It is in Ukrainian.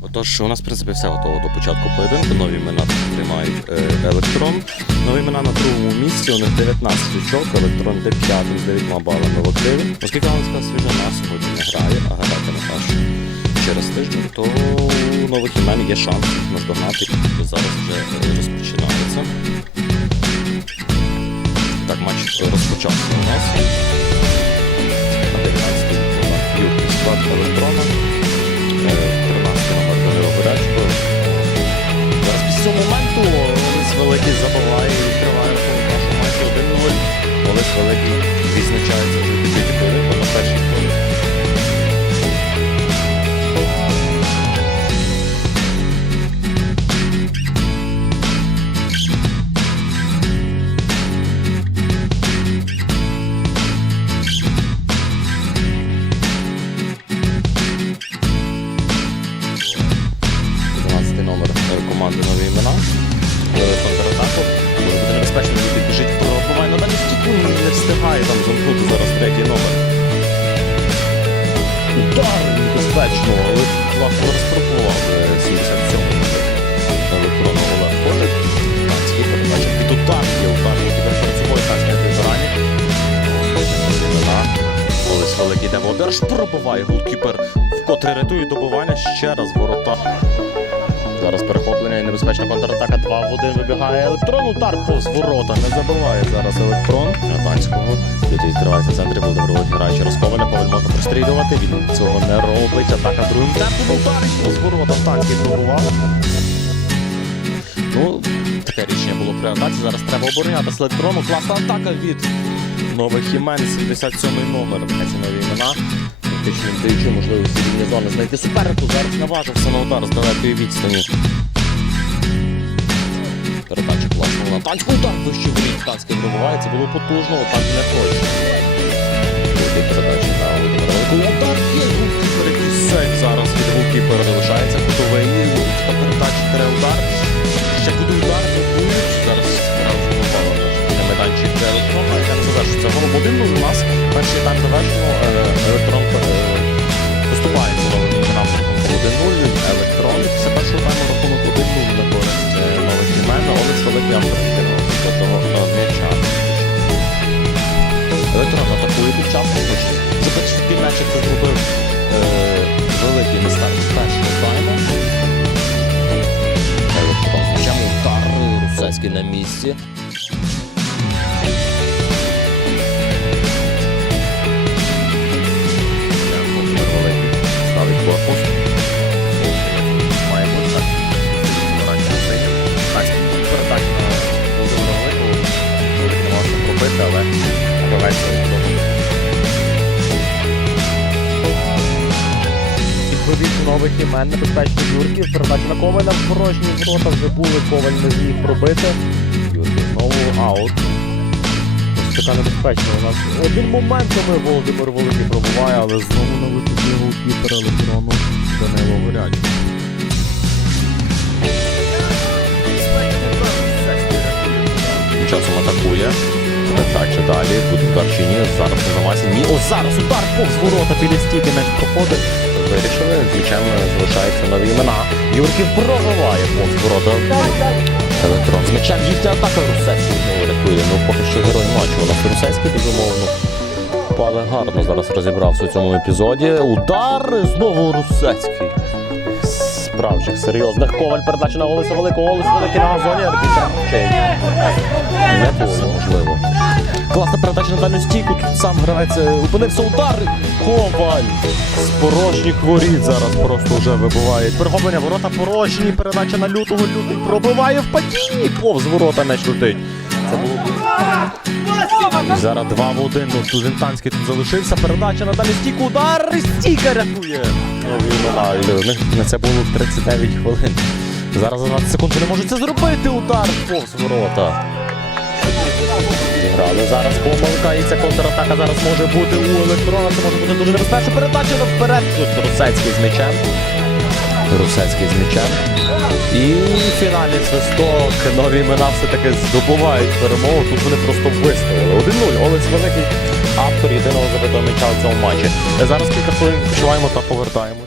Отож, у нас, в принципі, все готово до початку поєдинку. Нові імена приймають е, електрон. Нові імена на другому місці. У них 19 очок, електрон де п'ятим з 9 балами в. Оскільки Галицька свіжина сьогодні не грає, а гратиме аж через тиждень, то у нових імен є шанс наздогнати. І зараз вже е, розпочинається. Так, матч розпочався у нас. На 19 Юрій склад електрона. Забиває і відкриває рахунок нашого матчу 1-0. Олесь Великий відзначається вже небезпечно, бути біжить пробуває на далі стіку, не встигає там замкнути зараз третій номер. Удар небезпечно, але власне розпробував 77-й номер електронного Олег Котик. Танський передача під удар, є удар, і тепер собою Танський на Олесь Великий йде Володар, пробиває голкіпер, вкотре рятує добування, ще раз ворота. Зараз перехоплення і небезпечна контратака 2 в 1 вибігає електрон. Удар повз ворота. Не забиває зараз електрон. Атанського. Тут відкривається в центрі Володимир Володь грає через Коваля. Можна прострілювати. Він цього не робить. Атака другим темпом. Удар повз ворота. Танський пробував. Ну, таке рішення було при атаці. Зараз треба обороняти з електрону. Класна атака від нових імен. 77 номер. Це нові імена. Фактично не даючи можливості вільні зони знайти супернику. Зараз наважився на удар з далекої відстані. Передача класна на танську удар вище воріт. Танський пробивається, було потужно, так не хоче. Передача на Володимира. Удар є зараз від голкіпера залишається. Кутовий та передача тере удар. Ще куди удар. Зараз справді попало на електрона, яка не завершиться. Голом один у нас. Перший тайм завершено. Русецький на місці. Ставить корпус. Має бути так. Передача на Володимира Великого. Великий намагався пробити, але гравець Нових імен небезпечних Юрків. Передача на Коваля в порожні ворота вже були. Коваль не зміг пробити. Юрків знову аут. Така небезпечна у нас. Один момент ми Володимир Великий пробуває, але знову на висоті голкіпера електрону Данило Горячий. Тим часом атакує. Передача далі. Тут удар чи ні. Зараз замасі. Ні. О, зараз удар повз ворота біля стійки м'яч проходить. Вирішили. Звичайно, залишаються нові імена. Юрків пробиває повз ворота. Електрон з м'ячем. Їхня атака Русецький знову рятує. Ну, поки що герой матчу. У нас Русецький, безумовно. Але гарно зараз розібрався у цьому епізоді. Удар знову Русецький. Справжніх серйозних коваль передача на Олеся Великого. Великий на газоні. Не було можливо. Класна передача на дальню стійку. Тут сам гравець е, опинився удар. Коваль з порожніх воріт зараз просто вже вибиває. Перехоплення ворота порожні. Передача на лютого. Лютий пробиває в падінні. Повз ворота м'яч летить. Це було зараз 2 в 1. Ну, Тузентанський тут залишився. Передача на далі стійку. Удар. і Стійка рятує. Ну, він, у них на це було 39 хвилин. Зараз за 20 секунд вони можуть це зробити. Удар повз ворота. Зіграли зараз помилка і ця контратака зараз може бути у електрона. Це може бути дуже небезпечно. Передача вперед. Тут Русецький з м'ячем. Русецький з. І фінальний свисток. Нові імена все-таки здобувають перемогу. Тут вони просто виставили. 1-0. Олег Великий, автор єдиного забитого м'яча в цьому матчі. Зараз кілька хвилин почуваємо та повертаємо.